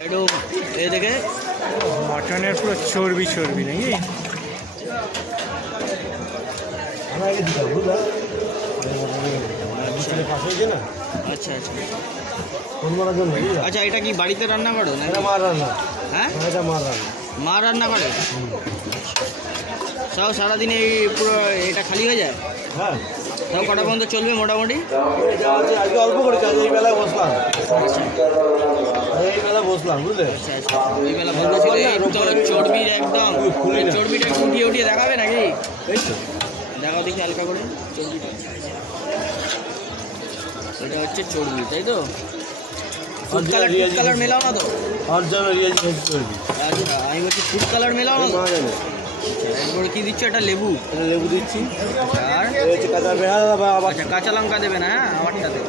একটু এই দেখে মাটনের পুরো চর্বি চর্বি নাকি? আচ্ছা আচ্ছা আচ্ছা, এটা কি বাড়িতে রান্না করো না? হ্যাঁ, মা রান্না করে। সব সারাদিনে এই পুরো এটা খালি হয়ে যায়? হ্যাঁ, তাও কটা পর্যন্ত চলবে মোটামুটি? আজকে অল্প করেছি, আজ এই বেলায় বসলাম, এই বেলা বসলাম, বুঝলে? আচ্ছা আচ্ছা, ওই বেলা বন্ধ ছিল। এই তো চর্বির একদম চর্বিটা একটু উঠিয়ে উঠিয়ে দেখাবে নাকি? দেখাও দেখি হালকা করে চর্বিটা। এটা হচ্ছে চর্বি, তাই তো? ফুড কালার মেলাও না তো? আচ্ছা, আমি বলছি ফুড কালার মেলাও না তো? এরপরে কি দিচ্ছ? এটা লেবু, লেবু দিচ্ছি, আর কাঁচা আচ্ছা কাঁচা লঙ্কা দেবে না? হ্যাঁ, আমারটা দেবে।